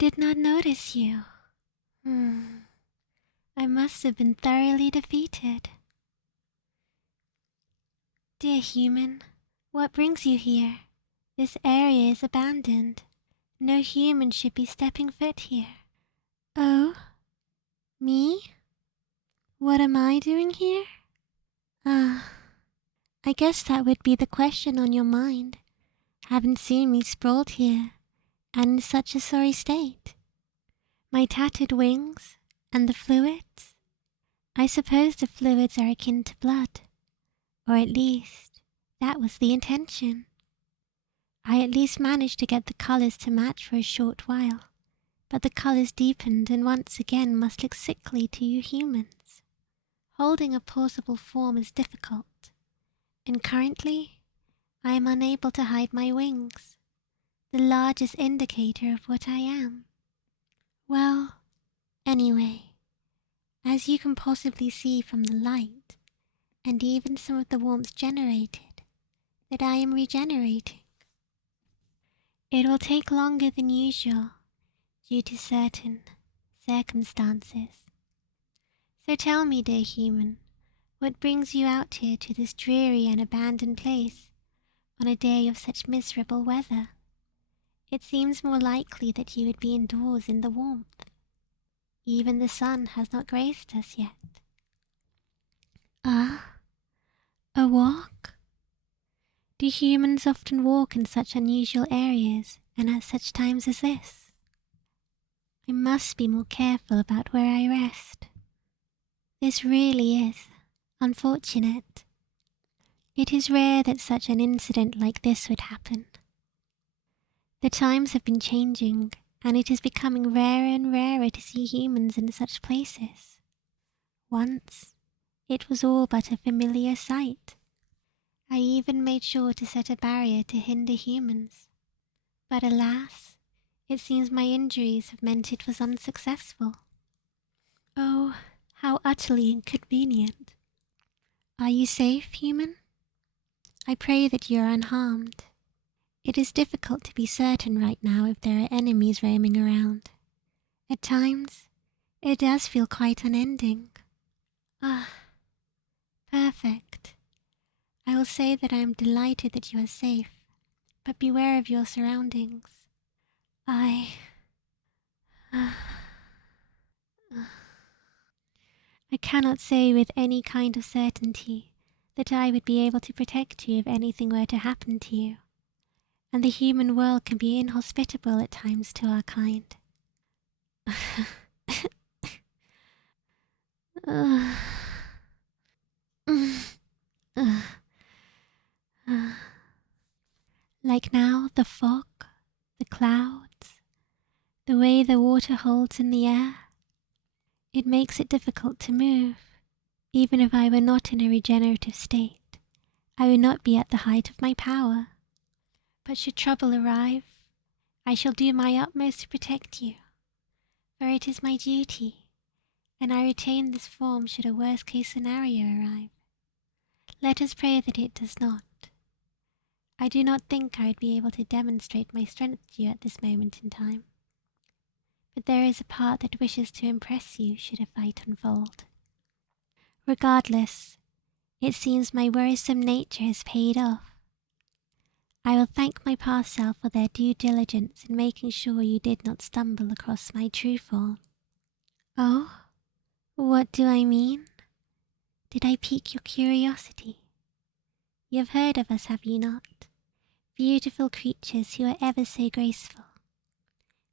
did not notice you. I must have been thoroughly defeated. Dear human, what brings you here? This area is abandoned. No human should be stepping foot here. Oh? Me? What am I doing here? I guess that would be the question on your mind. Haven't seen me sprawled here, and in such a sorry state. My tattered wings, and the fluids. I suppose the fluids are akin to blood, or at least, that was the intention. I at least managed to get the colors to match for a short while, but the colors deepened and once again must look sickly to you humans. Holding a plausible form is difficult, and currently, I am unable to hide my wings, the largest indicator of what I am. Well, anyway, as you can possibly see from the light, and even some of the warmth generated, that I am regenerating. It will take longer than usual, due to certain circumstances. So tell me, dear human, what brings you out here to this dreary and abandoned place on a day of such miserable weather? It seems more likely that you would be indoors in the warmth. Even the sun has not graced us yet. A walk? Do humans often walk in such unusual areas and at such times as this? I must be more careful about where I rest. This really is unfortunate. It is rare that such an incident like this would happen. The times have been changing, and it is becoming rarer and rarer to see humans in such places. Once, it was all but a familiar sight. I even made sure to set a barrier to hinder humans. But alas, it seems my injuries have meant it was unsuccessful. Oh, how utterly inconvenient. Are you safe, human? I pray that you are unharmed. It is difficult to be certain right now if there are enemies roaming around. At times, it does feel quite unending. Perfect. I will say that I am delighted that you are safe, but beware of your surroundings. I cannot say with any kind of certainty that I would be able to protect you if anything were to happen to you, and the human world can be inhospitable at times to our kind. Like now, the fog, the clouds, the way the water holds in the air. It makes it difficult to move. Even if I were not in a regenerative state, I would not be at the height of my power. But should trouble arrive, I shall do my utmost to protect you, for it is my duty, and I retain this form should a worst-case scenario arrive. Let us pray that it does not. I do not think I would be able to demonstrate my strength to you at this moment in time. But there is a part that wishes to impress you should a fight unfold. Regardless, it seems my worrisome nature has paid off. I will thank my past self for their due diligence in making sure you did not stumble across my true form. Oh, what do I mean? Did I pique your curiosity? You have heard of us, have you not? Beautiful creatures who are ever so graceful.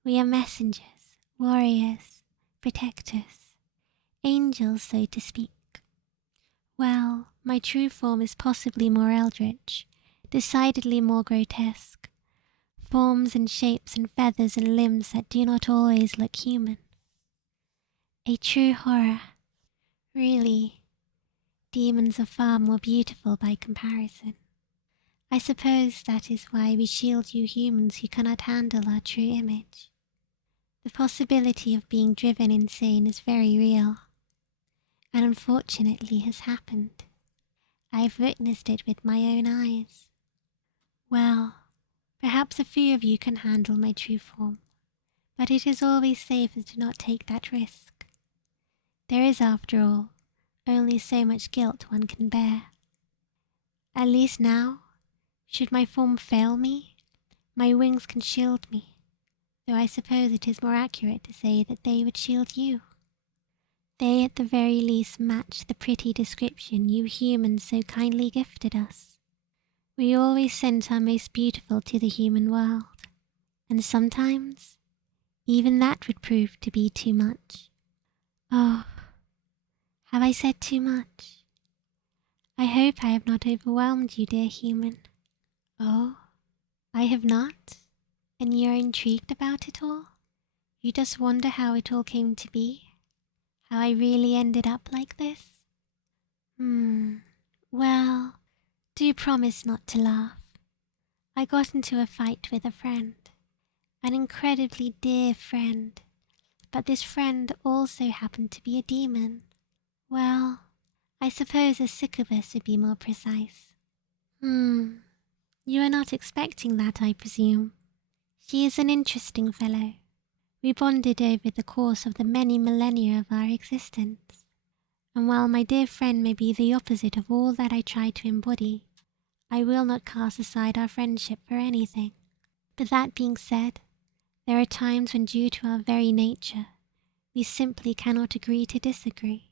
We are messengers, warriors, protectors, angels, so to speak. Well, my true form is possibly more eldritch, decidedly more grotesque. Forms and shapes and feathers and limbs that do not always look human. A true horror. Really, demons are far more beautiful by comparison. I suppose that is why we shield you humans who cannot handle our true image. The possibility of being driven insane is very real, and unfortunately has happened. I have witnessed it with my own eyes. Well, perhaps a few of you can handle my true form, but it is always safer to not take that risk. There is, after all, only so much guilt one can bear. At least now, should my form fail me, my wings can shield me, though I suppose it is more accurate to say that they would shield you. They at the very least match the pretty description you humans so kindly gifted us. We always sent our most beautiful to the human world, and sometimes even that would prove to be too much. Oh, have I said too much? I hope I have not overwhelmed you, dear human. Oh, I have not? And you are intrigued about it all? You just wonder how it all came to be? How I really ended up like this? Well, do promise not to laugh. I got into a fight with a friend, an incredibly dear friend, but this friend also happened to be a demon. Well, I suppose a succubus would be more precise. You are not expecting that, I presume. She is an interesting fellow. We bonded over the course of the many millennia of our existence, and while my dear friend may be the opposite of all that I try to embody, I will not cast aside our friendship for anything. But that being said, there are times when due to our very nature, we simply cannot agree to disagree.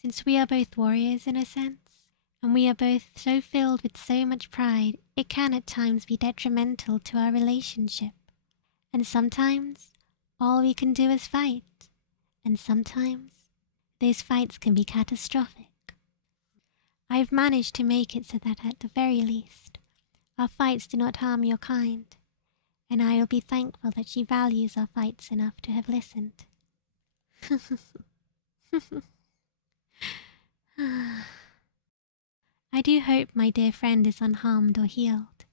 Since we are both warriors in a sense, and we are both so filled with so much pride, it can at times be detrimental to our relationship. And sometimes, all we can do is fight, and sometimes, those fights can be catastrophic. I've managed to make it so that at the very least, our fights do not harm your kind, and I will be thankful that she values our fights enough to have listened. I do hope my dear friend is unharmed or healed.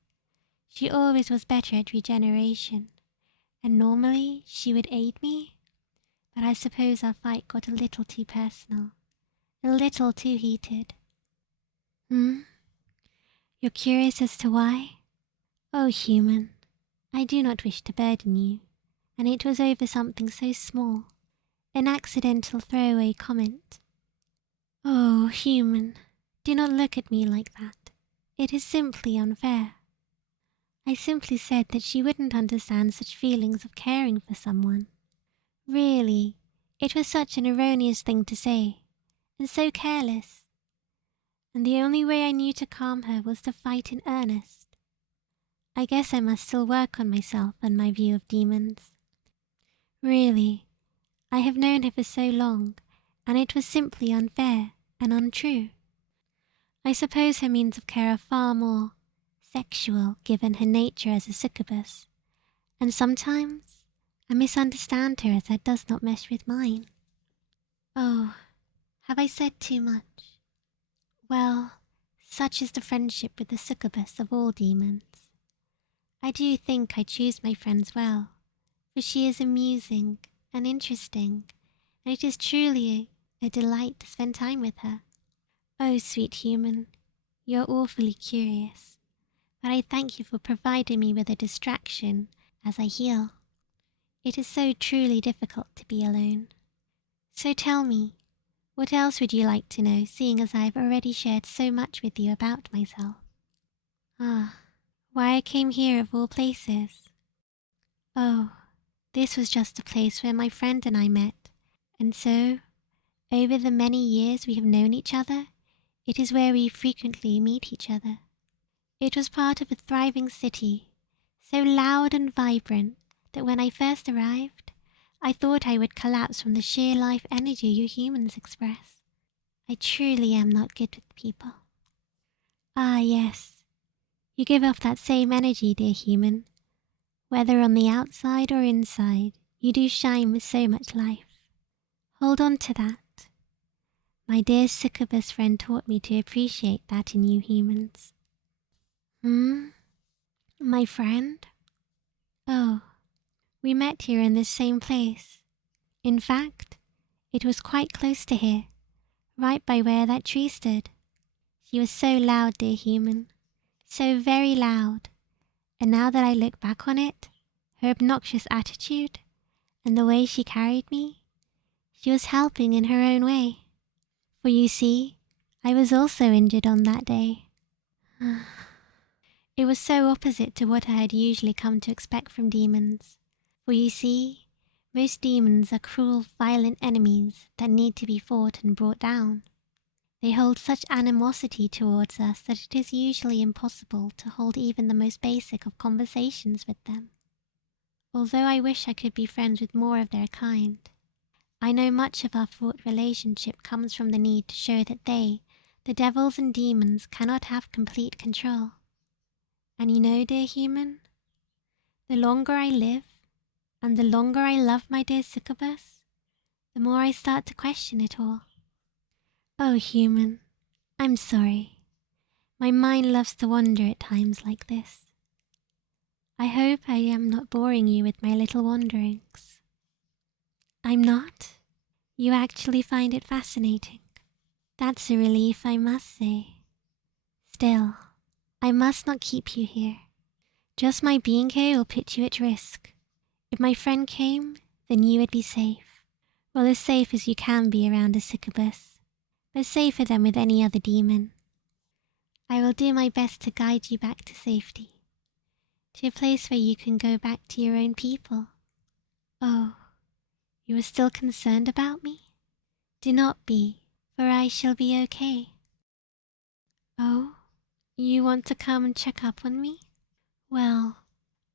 She always was better at regeneration, and normally she would aid me, but I suppose our fight got a little too personal, a little too heated. You're curious as to why? Oh, human, I do not wish to burden you, and it was over something so small, an accidental throwaway comment. Oh, human, do not look at me like that. It is simply unfair. I simply said that she wouldn't understand such feelings of caring for someone. Really, it was such an erroneous thing to say, and so careless. And the only way I knew to calm her was to fight in earnest. I guess I must still work on myself and my view of demons. Really, I have known her for so long, and it was simply unfair and untrue. I suppose her means of care are far more sexual given her nature as a succubus, and sometimes I misunderstand her as that does not mesh with mine. Oh, have I said too much? Well, such is the friendship with the succubus of all demons. I do think I choose my friends well, for she is amusing and interesting, and it is truly a delight to spend time with her. Oh, sweet human, you're awfully curious, but I thank you for providing me with a distraction as I heal. It is so truly difficult to be alone. So tell me, what else would you like to know, seeing as I have already shared so much with you about myself? Why I came here of all places? Oh, this was just a place where my friend and I met, and so, over the many years we have known each other, it is where we frequently meet each other. It was part of a thriving city, so loud and vibrant that when I first arrived, I thought I would collapse from the sheer life energy you humans express. I truly am not good with people. Ah, yes, you give off that same energy, dear human. Whether on the outside or inside, you do shine with so much life. Hold on to that. My dear succubus friend taught me to appreciate that in you humans. My friend? Oh, we met here in this same place. In fact, it was quite close to here, right by where that tree stood. She was so loud, dear human, so very loud, and now that I look back on it, her obnoxious attitude, and the way she carried me, she was helping in her own way. For you see, I was also injured on that day. It was so opposite to what I had usually come to expect from demons. For you see, most demons are cruel, violent enemies that need to be fought and brought down. They hold such animosity towards us that it is usually impossible to hold even the most basic of conversations with them. Although I wish I could be friends with more of their kind, I know much of our fraught relationship comes from the need to show that they, the devils and demons, cannot have complete control. And you know, dear human, the longer I live, and the longer I love my dear Succubus, the more I start to question it all. Oh, human, I'm sorry. My mind loves to wander at times like this. I hope I am not boring you with my little wanderings. I'm not? You actually find it fascinating. That's a relief, I must say. Still, I must not keep you here. Just my being here will put you at risk. If my friend came, then you would be safe. Well, as safe as you can be around a Succubus, but safer than with any other demon. I will do my best to guide you back to safety, to a place where you can go back to your own people. Oh, you are still concerned about me? Do not be, for I shall be okay. Oh, you want to come and check up on me? Well,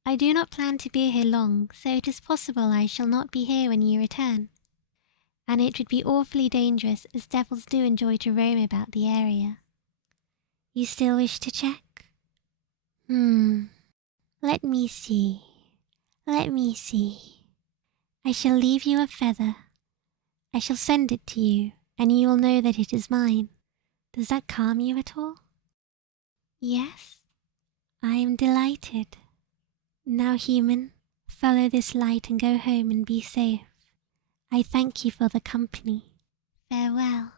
I do not plan to be here long, so it is possible I shall not be here when you return. And it would be awfully dangerous, as devils do enjoy to roam about the area. You still wish to check? Let me see. Let me see. I shall leave you a feather. I shall send it to you, and you will know that it is mine. Does that calm you at all? Yes? I am delighted. Now, human, follow this light and go home and be safe. I thank you for the company. Farewell.